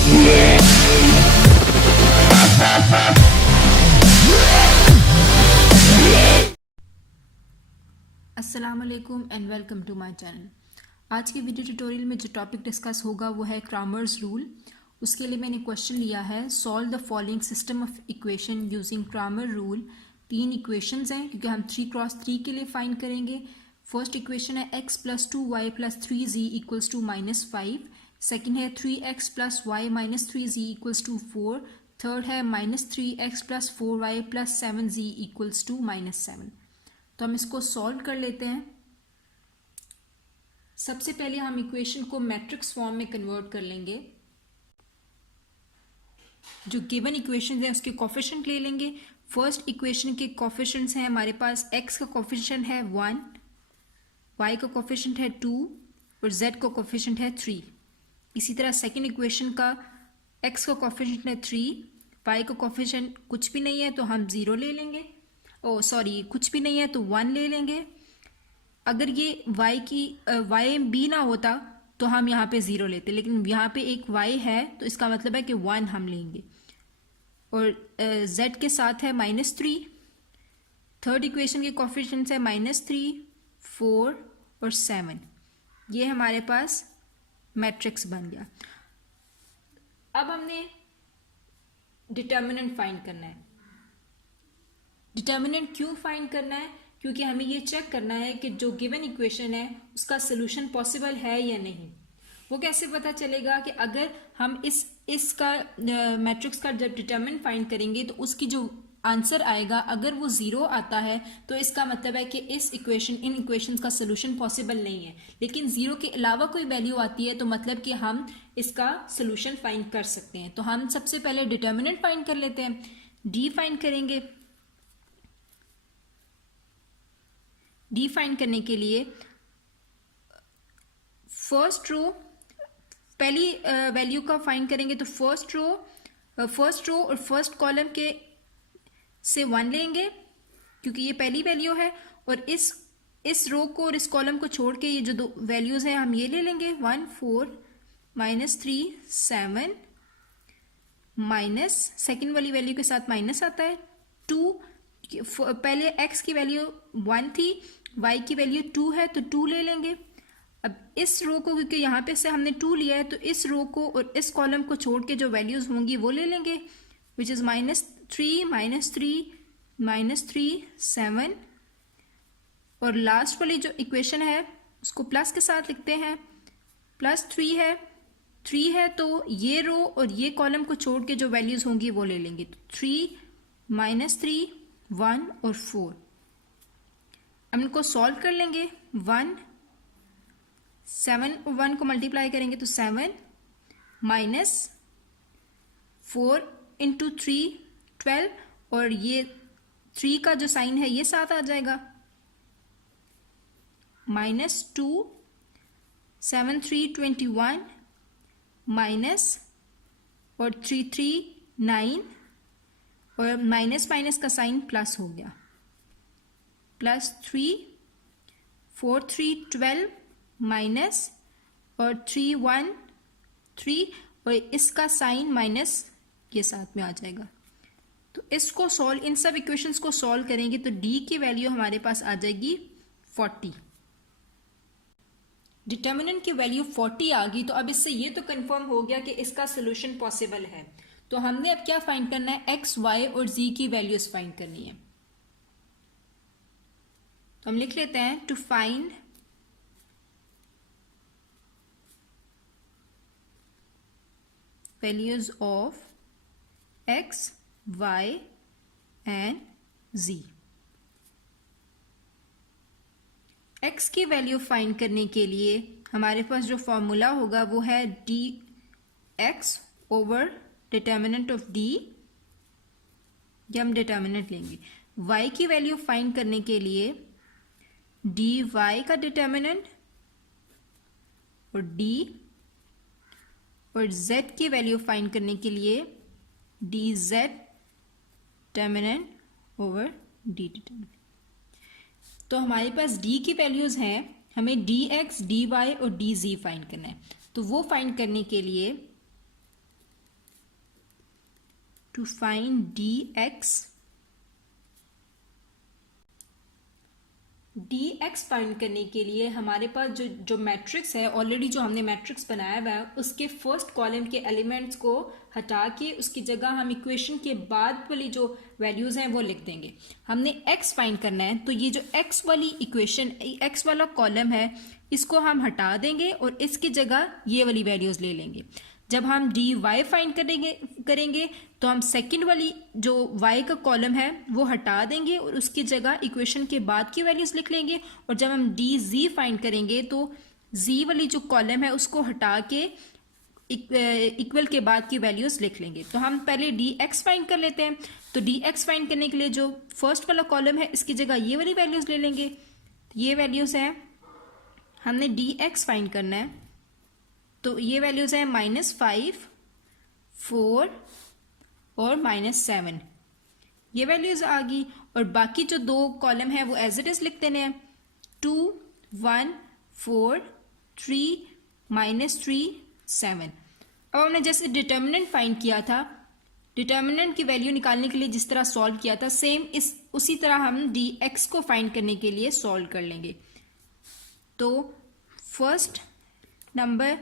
अस्सलामुअलैकुम and welcome to my channel. आज के वीडियो ट्यूटोरियल में जो टॉपिक डिस्कस होगा वो है क्रैमर्स रूल। उसके लिए मैंने क्वेश्चन लिया है, solve the following system of equation using Cramer rule. 3 equations हैं क्योंकि हम 3x3 के लिए फाइंड करेंगे। फर्स्ट इक्वेशन है x + 2y + 3z = -5। सेकेंड है 3x + y - 3z = 4। थर्ड है -3x + 4y + 7z = -7। तो हम इसको सॉल्व कर लेते हैं। सबसे पहले हम इक्वेशन को मैट्रिक्स फॉर्म में कन्वर्ट कर लेंगे। जो गिवन इक्वेशन है उसके कोफिशिएंट ले लेंगे। फर्स्ट इक्वेशन के कोफिशिएंट्स हैं हमारे पास, x का कोफिशिएंट है 1, y का कोफिशिएंट है 2 और z का कोफिशिएंट है 3। इसी तरह सेकेंड इक्वेशन का x का कोफिशिएंट है 3, y का कोफिशिएंट कुछ भी नहीं है तो हम 0 ले लेंगे। कुछ भी नहीं है तो 1 ले लेंगे। अगर ये y b ना होता तो हम यहाँ पे 0 लेते, लेकिन यहाँ पे एक y है तो इसका मतलब है कि 1 हम लेंगे। और z के साथ है -3। थर्ड इक्वेशन के कोफिशिएंट्स है -3, 4 और 7। ये हमारे पास मैट्रिक्स बन गया। अब हमने डिटर्मिनेंट फाइंड करना है। डिटर्मिनेंट क्यों फाइंड करना है? क्योंकि हमें ये चेक करना है कि जो गिवन इक्वेशन है उसका सोल्यूशन पॉसिबल है या नहीं। वो कैसे पता चलेगा कि अगर हम इसका मैट्रिक्स का जब डिटर्मिनेंट फाइंड करेंगे तो उसकी जो आंसर आएगा अगर वो 0 आता है तो इसका मतलब है कि इन इक्वेशंस का सोल्यूशन पॉसिबल नहीं है। लेकिन 0 के अलावा कोई वैल्यू आती है तो मतलब कि हम इसका सोल्यूशन फाइंड कर सकते हैं। तो हम सबसे पहले डिटर्मिनेंट फाइंड कर लेते हैं। डी फाइंड करेंगे। डी फाइंड करने के लिए फर्स्ट रो, पहली वैल्यू का फाइंड करेंगे तो फर्स्ट रो और फर्स्ट कॉलम के से 1 लेंगे क्योंकि ये पहली वैल्यू है। और इस रो को और इस कॉलम को छोड़ के ये जो दो वैल्यूज हैं हम ये ले लेंगे। 1 4 -3 7 माइनस सेकेंड वाली वैल्यू के साथ माइनस आता है 2। पहले x की वैल्यू 1 थी, y की वैल्यू 2 है तो 2 ले लेंगे। अब इस रो को, क्योंकि यहाँ पे से हमने 2 लिया है तो इस रो को और इस कॉलम को छोड़ के जो वैल्यूज होंगी वो ले लेंगे, विच इज -3 7। और लास्ट वाली जो इक्वेशन है उसको प्लस के साथ लिखते हैं। +3 है तो ये रो और ये कॉलम को छोड़ के जो वैल्यूज होंगी वो ले लेंगे। तो 3 -3 1 और 4। हम इनको सॉल्व कर लेंगे। 7 और 1 को मल्टीप्लाई करेंगे तो 7 -4 × 3 12 और ये 3 का जो साइन है ये साथ आ जाएगा। -2 7 3 21 माइनस और 3 3 9 और माइनस का साइन प्लस हो गया। +3 4 3 12 माइनस और 3 1 3 और इसका साइन माइनस ये साथ में आ जाएगा। तो इसको सॉल्व, इन सब इक्वेशंस को सॉल्व करेंगे तो d की वैल्यू हमारे पास आ जाएगी 40। डिटर्मिनेंट की वैल्यू 40 आ गई तो अब इससे ये तो कंफर्म हो गया कि इसका सोल्यूशन पॉसिबल है। तो हमने अब क्या फाइंड करना है? x, y और z की वैल्यूज फाइंड करनी है। तो हम लिख लेते हैं, to find values of x, y and z। x की वैल्यू फाइंड करने के लिए हमारे पास जो फॉर्मूला होगा वो है dx over determinant of d। ये हम डिटर्मिनेंट लेंगे। y की वैल्यू फाइंड करने के लिए dy का डिटर्मिनेंट और d, और z की वैल्यू फाइंड करने के लिए dz determinant over d determinant. तो हमारे पास d की वैल्यूज हैं, हमें dx, dy और dz फाइंड करना है। तो वो फाइंड करने के लिए to find D X find करने के लिए हमारे पास जो मैट्रिक्स है, ऑलरेडी जो हमने मैट्रिक्स बनाया हुआ है, उसके फर्स्ट कॉलम के एलिमेंट्स को हटा के उसकी जगह हम इक्वेशन के बाद वाली जो वैल्यूज हैं वो लिख देंगे। हमने एक्स फाइंड करना है, तो ये जो एक्स वाली इक्वेशन, एक्स वाला कॉलम है, इसको हम हटा देंगे और इसकी जगह ये वाली वैल्यूज ले लेंगे। जब हम डी वाई फाइंड करेंगे तो हम सेकंड वाली जो y का कॉलम है वो हटा देंगे और उसकी जगह इक्वेशन के बाद की वैल्यूज लिख लेंगे। और जब हम डी जी फाइंड करेंगे तो z वाली जो कॉलम है उसको हटा के इक्वल के बाद की वैल्यूज लिख लेंगे। तो हम पहले डी एक्स फाइंड कर लेते हैं। तो डी एक्स फाइंड करने के लिए जो फर्स्ट वाला कॉलम है इसकी जगह ये वाली वैल्यूज ले लेंगे। ये वैल्यूज है, हमने डी एक्स फाइंड करना है, तो ये वैल्यूज है -5, 4 और -7, ये वैल्यूज आ गई। और बाकी जो दो कॉलम है वो एज इट इज लिख देने हैं, 2, 1, 4, 3, -3, 7। अब हमने जैसे डिटर्मिनेंट फाइंड किया था, डिटर्मिनेंट की वैल्यू निकालने के लिए जिस तरह सॉल्व किया था, सेम उसी तरह हम डी एक्स को फाइंड करने के लिए सॉल्व कर लेंगे। तो first number,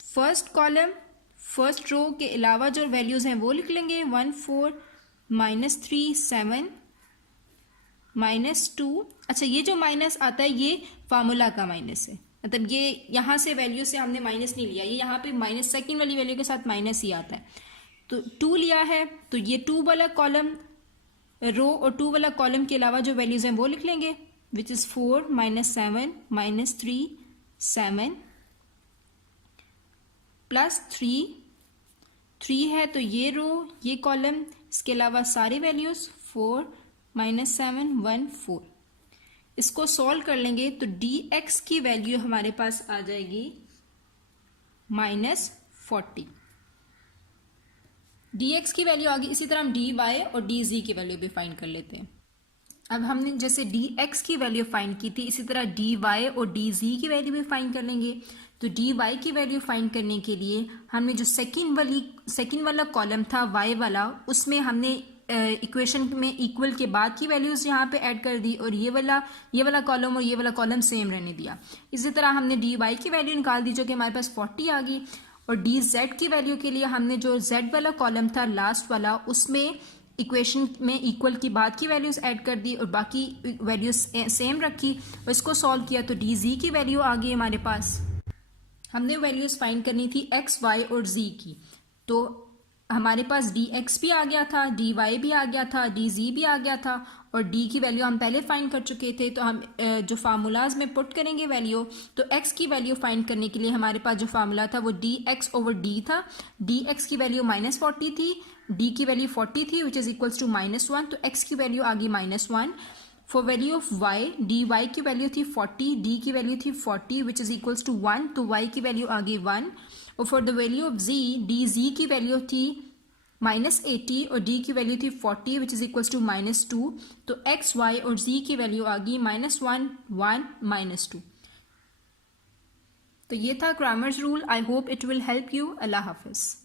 first column, first row के अलावा जो वैल्यूज हैं वो लिख लेंगे, 1, 4, -3, 7, -2। अच्छा, ये जो माइनस आता है ये फार्मूला का माइनस है, मतलब ये यहाँ से वैल्यू से हमने माइनस नहीं लिया, ये यहाँ पे माइनस सेकेंड वाली वैल्यू के साथ माइनस ही आता है। तो 2 लिया है, तो ये 2 वाला कॉलम रो और 2 वाला कॉलम के अलावा जो वैल्यूज हैं वो लिख लेंगे, विच इज 4, -7, -3, 7 +3 है, तो ये रो, ये कॉलम, इसके अलावा सारी वैल्यूज 4, -7, 1, 4। इसको सॉल्व कर लेंगे तो डी एक्स की वैल्यू हमारे पास आ जाएगी -40। डी एक्स की वैल्यू आ गई। इसी तरह हम डी वाई और डी जी की वैल्यू भी फाइंड कर लेते हैं। अब हमने जैसे डी एक्स की वैल्यू फाइंड की थी, इसी तरह डी वाई और डी जी की वैल्यू भी फाइंड कर लेंगे। तो डी वाई की वैल्यू फाइंड करने के लिए हमने जो सेकंड वाला कॉलम था वाई वाला, उसमें हमने इक्वेशन में इक्वल के बाद की वैल्यूज यहाँ पे ऐड कर दी और ये वाला कॉलम और ये वाला कॉलम सेम रहने दिया। इसी तरह हमने डी वाई की वैल्यू निकाल दी जो कि हमारे पास 40 आ गई। और डी जेड की वैल्यू के लिए हमने जो जेड वाला कॉलम था लास्ट वाला, उसमें इक्वेशन में इक्वल की बाद की वैल्यूज ऐड कर दी और बाकी वैल्यूज सेम रखी और इसको सॉल्व किया तो डी जी की वैल्यू आ गई हमारे पास। हमने वैल्यूज फाइंड करनी थी एक्स, वाई और जी की, तो हमारे पास डी एक्स भी आ गया था, डी वाई भी आ गया था, डी जी भी आ गया था और डी की वैल्यू हम पहले फाइंड कर चुके थे। तो हम जो फार्मूलाज में पुट करेंगे वैल्यू, तो एक्स की वैल्यू फाइंड करने के लिए हमारे पास जो फार्मूला था वो डी एक्स ओवर डी था। डी एक्स की वैल्यू -40 थी, डी की वैल्यू 40 थी, विच इज इक्वल्स टू -1, तो एक्स की वैल्यू आ गई -1। For value of y, D Y की वैल्यू थी 40, डी की वैल्यू थी 40 विच इज इक्वल्स टू 1, तो y की वैल्यू आ गई 1। और for the value of z, D G की वैल्यू थी -80 और d की वैल्यू थी 40 विच इज इक्वल्स टू -2, तो x, y और z की वैल्यू आ गई -1, 1, -2। तो ये था Cramer's rule. I hope it will help you. Allah Hafiz.